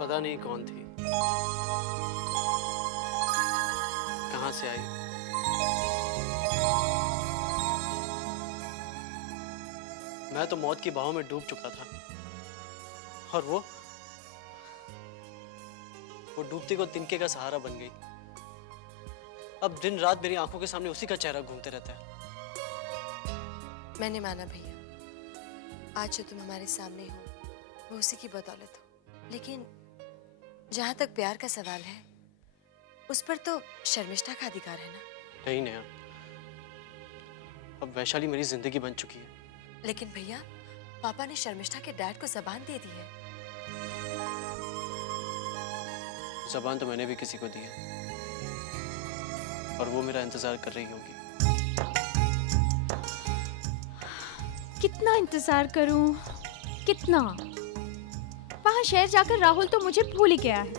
पता नहीं कौन थी, कहां से आई। मैं तो मौत की बहाव में डूब चुका था और वो डूबती को तिनके का सहारा बन गई। अब दिन रात मेरी आंखों के सामने उसी का चेहरा घूमते रहता है। मैंने माना भैया, आज जो तुम हमारे सामने हो वो उसी की बदौलत हो, लेकिन जहां तक प्यार का सवाल है उस पर तो शर्मिष्ठा का अधिकार है ना। नहीं नेहा, अब वैशाली मेरी जिंदगी बन चुकी है। लेकिन भैया, पापा ने शर्मिष्ठा के डैड को जबान दे दी है। ज़बान तो मैंने भी किसी को दी है और वो मेरा इंतजार कर रही होगी। कितना इंतजार करूं, कितना? वहां शहर जाकर राहुल तो मुझे भूल ही गया है।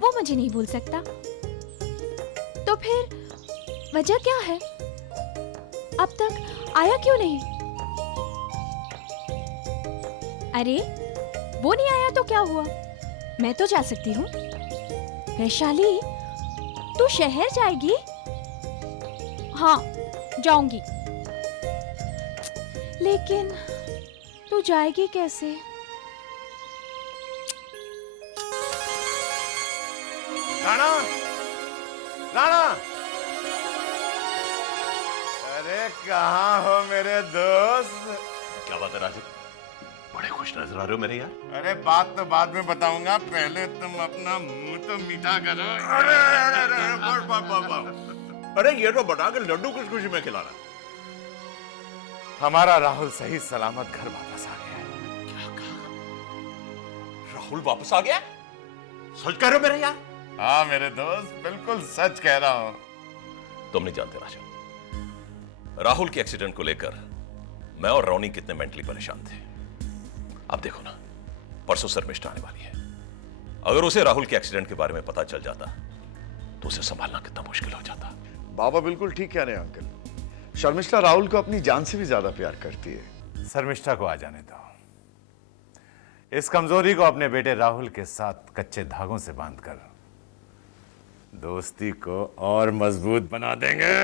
वो मुझे नहीं भूल सकता। तो फिर वजह क्या है? अब तक आया क्यों नहीं? अरे वो नहीं आया तो क्या हुआ, मैं तो जा सकती हूँ। वैशाली, तू शहर जाएगी? हाँ, जाऊंगी। लेकिन तू जाएगी कैसे? राणा, राणा, अरे कहाँ हो मेरे दोस्त? क्या बात है राजू, बड़े खुश नजर आ रहे हो मेरे यार। अरे बात तो बाद में बताऊंगा, पहले तुम अपना मुंह तो मीठा करो। अरे अरे अरे अरे ये तो बता के लड्डू किस खुशी में खिलाना। हमारा राहुल सही सलामत घर वापस आ गया है। क्या कहा? राहुल वापस आ गया? सच कह रहे हो मेरे यार? हाँ मेरे दोस्त, बिल्कुल सच कह रहा हूँ। तुम नहीं जानते राजू, राहुल के एक्सीडेंट को लेकर मैं और रोनी कितने मेंटली परेशान थे। अब देखो ना, परसों शर्मिष्ठा आने वाली है। अगर उसे राहुल के एक्सीडेंट के बारे में पता चल जाता तो उसे संभालना कितना मुश्किल हो जाता। बाबा बिल्कुल ठीक कह रहे हैं अंकल। शर्मिष्ठा राहुल को अपनी जान से भी ज्यादा प्यार करती है। शर्मिष्ठा को आ जाने दो। इस कमजोरी को अपने बेटे राहुल के साथ कच्चे धागों से बांधकर दोस्ती को और मजबूत बना देंगे।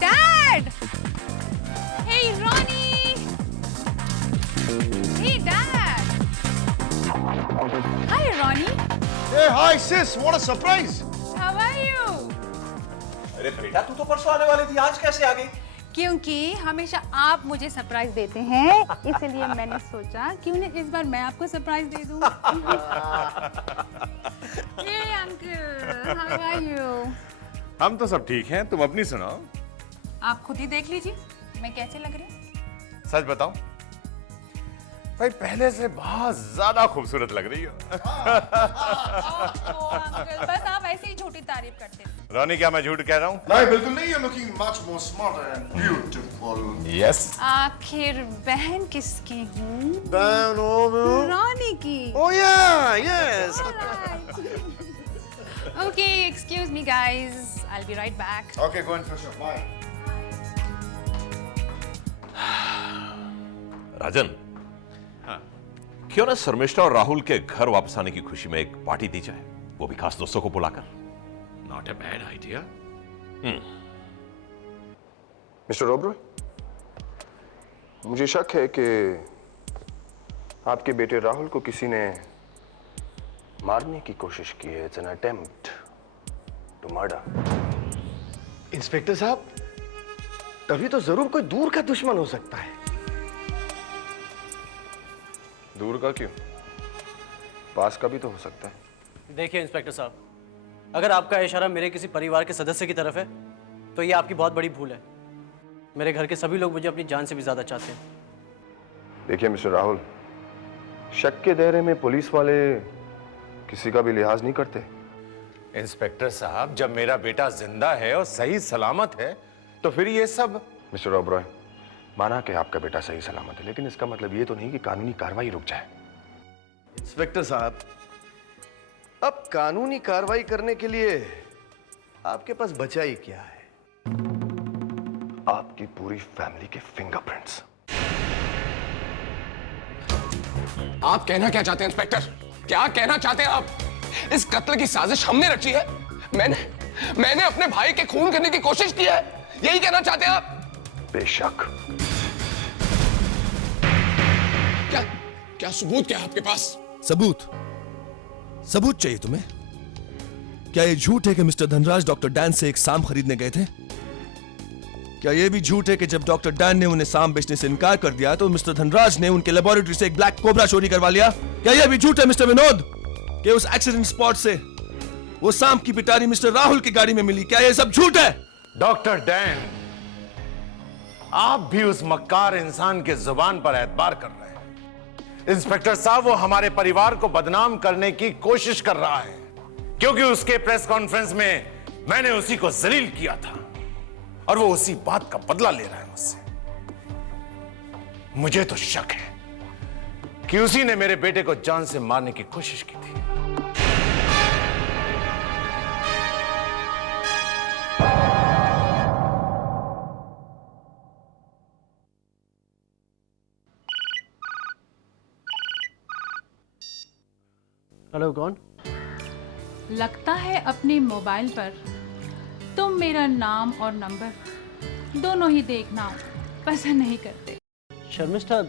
Dad! Hey, Ronnie! Hey, Dad! Hi, Ronnie. Hey, hi sis, what a surprise! How are you? अरे बेटा, तू तो परसों आने वाली थी, आज कैसे आ गई? क्योंकि हमेशा आप मुझे सरप्राइज देते हैं, इसलिए मैंने सोचा क्यों न इस बार मैं आपको सरप्राइज दे दूं। Hey uncle, how are you? हम तो सब ठीक हैं, तुम अपनी सुनाओ। आप खुद ही देख लीजिए मैं कैसे लग रही हूँ। सच बताओ भाई, पहले से बहुत ज्यादा खूबसूरत लग रही हो। अंकल, बस आप ऐसे ही झूठी तारीफ करते हैं। रोनी, क्या मैं झूठ कह रहा हूँ? नहीं बिल्कुल नहीं, you're looking much more smarter and beautiful. Yes. आखिर बहन किसकी हूँ? Then रानी की। Oh yeah, yes. Okay, excuse me guys, I'll be right back. Okay, go and freshen up. Bye. राजन, हाँ, क्यों ना शर्मिष्ठा और राहुल के घर वापस आने की खुशी में एक पार्टी दी जाए, वो भी खास दोस्तों को बुलाकर। Not a bad idea. Mister Oberoi, मुझे शक है कि आपके बेटे राहुल को किसी ने मारने की कोशिश की है। It's an attempt to murder. Inspector साहब, तभी तो जरूर कोई दूर का दुश्मन हो सकता है। दूर का क्यों? पास का भी तो हो सकता है। देखिए इंस्पेक्टर साहब, अगर आपका इशारा मेरे किसी परिवार के सदस्य की तरफ है तो ये आपकी बहुत बड़ी भूल है। मेरे घर के सभी लोग मुझे अपनी जान से भी ज्यादा चाहते हैं। देखिए मिस्टर राहुल, शक के दायरे में पुलिस वाले किसी का भी लिहाज नहीं करते। इंस्पेक्टर साहब, जब मेरा बेटा जिंदा है और सही सलामत है तो फिर ये सब। मिस्टर ओबरॉय, माना कि आपका बेटा सही सलामत है, लेकिन इसका मतलब ये तो नहीं कि कानूनी कार्रवाई रुक जाए। इंस्पेक्टर साहब, अब कानूनी कार्रवाई करने के लिए आपके पास बचा ही क्या है? आपकी पूरी फैमिली के फिंगरप्रिंट्स। आप कहना क्या चाहते हैं इंस्पेक्टर? क्या कहना चाहते हैं आप? इस कत्ल की साजिश हमने रची है। मैंने अपने भाई के खून करने की कोशिश की है, यही कहना चाहते हैं आप? बेशक। क्या सबूत क्या है आपके पास? सबूत चाहिए तुम्हें? क्या ये झूठ है कि मिस्टर धनराज डॉक्टर डैन से एक सांप खरीदने गए थे? क्या ये भी झूठ है कि जब डॉक्टर डैन ने उन्हें सांप बेचने से इनकार कर दिया तो मिस्टर धनराज ने उनके लेबोरेटरी से एक ब्लैक कोबरा चोरी करवा लिया? क्या यह भी झूठ है मिस्टर विनोद कि उस एक्सीडेंट स्पॉट से वो सांप की पिटारी मिस्टर राहुल की गाड़ी में मिली? क्या यह सब झूठ है? डॉक्टर डैन, आप भी उस मक्कार इंसान के जुबान पर एतबार कर रहे हैं। इंस्पेक्टर साहब, वो हमारे परिवार को बदनाम करने की कोशिश कर रहा है क्योंकि उसके प्रेस कॉन्फ्रेंस में मैंने उसी को जलील किया था और वो उसी बात का बदला ले रहा है मुझसे। मुझे तो शक है कि उसी ने मेरे बेटे को जान से मारने की कोशिश की थी। हेलो, कौन? लगता है अपने मोबाइल पर तुम मेरा नाम और नंबर दोनों ही देखना पसंद नहीं करते। शर्मिष्ठा,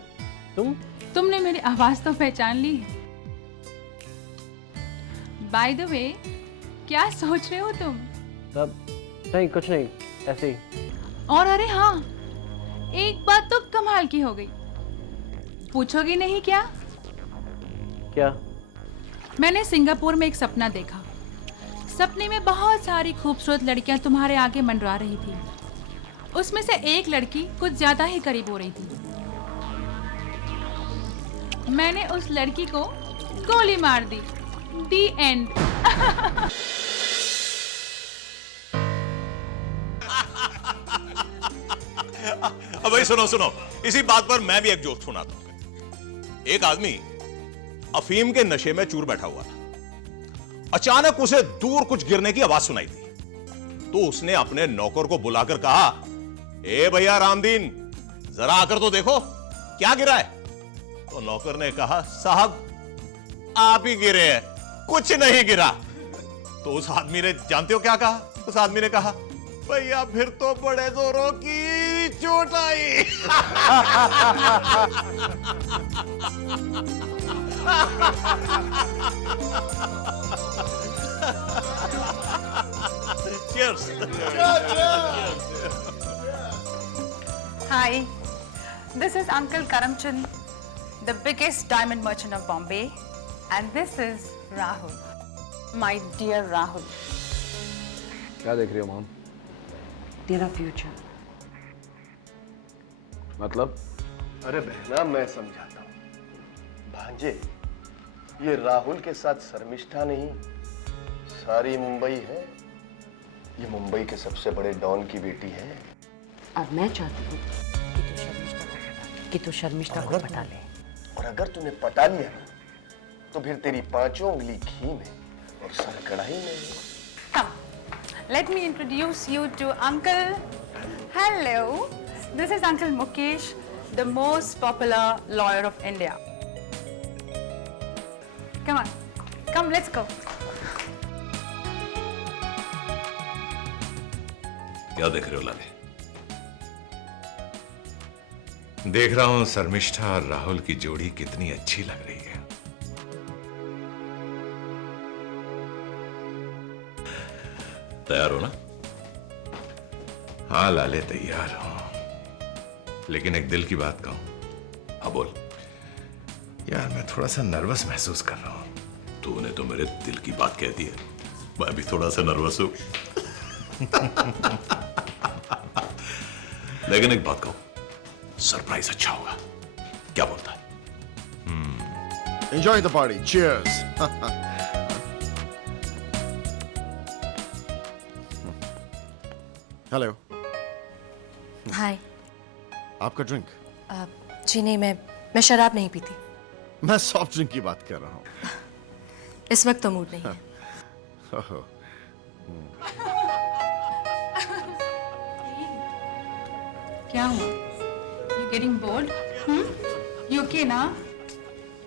तुमने मेरी आवाज तो पहचान ली। बाय द वे, क्या सोच रहे हो तुम? नहीं, कुछ नहीं, ऐसे ही। और अरे हाँ, एक बात तो कमाल की हो गई। पूछोगी नहीं क्या? क्या? मैंने सिंगापुर में एक सपना देखा। सपने में बहुत सारी खूबसूरत लड़कियां तुम्हारे आगे मंडरा रही थी। उसमें से एक लड़की कुछ ज्यादा ही करीब हो रही थी। मैंने उस लड़की को गोली मार दी। दी एंड। अब भाई सुनो, इसी बात पर मैं भी एक जोक सुनाता हूं। एक आदमी अफीम के नशे में चूर बैठा हुआ था। अचानक उसे दूर कुछ गिरने की आवाज सुनाई दी, तो उसने अपने नौकर को बुलाकर कहा, ए भैया रामदीन, जरा आकर तो देखो क्या गिरा है। तो नौकर ने कहा, साहब आप ही गिरे हैं, कुछ नहीं गिरा। तो उस आदमी ने, जानते हो क्या कहा? उस आदमी ने कहा, भैया फिर तो बड़े जोरों की चोट आई। Cheers. Hi, this is Uncle Karamchand, the biggest diamond merchant of Bombay, and this is Rahul, my dear Rahul. क्या देख रही हो मॉम? तेरा फ्यूचर। मतलब? अरे बहना, मैं समझाता हूँ। भांजे, ये राहुल के साथ शर्मिष्ठा नहीं, सारी मुंबई है। ये मुंबई के सबसे बड़े डॉन की बेटी है। अब मैं चाहती हूँ कि तू शर्मिष्ठा को पटा ले। और अगर तूने पटा लिया ना, तो फिर तेरी पांचों उंगली घी में और सर कढ़ाई में। Come, let me introduce you to Uncle. Hello, this is Uncle Mukesh, the most popular lawyer of India. Come on, come, let's go. क्या देख रहे हो लाले? देख रहा हूं शर्मिष्ठा और राहुल की जोड़ी कितनी अच्छी लग रही है। तैयार हो ना? हाँ लाले, तैयार हूं, लेकिन एक दिल की बात कहूं। हाँ बोल। यार, मैं थोड़ा सा नर्वस महसूस कर रहा हूं। तूने तो मेरे दिल की बात कह दी है, मैं भी थोड़ा सा नर्वस हूं। लेकिन एक बात कहूं, सरप्राइज अच्छा होगा, क्या बोलता है? Enjoy the party. Cheers. Hello. Hi. आपका ड्रिंक? जी नहीं, मैं शराब नहीं पीती। मैं सॉफ्ट ड्रिंक की बात कर रहा हूँ। इस वक्त तो मूड नहीं है। क्या हुआ? You getting bored? You okay ना?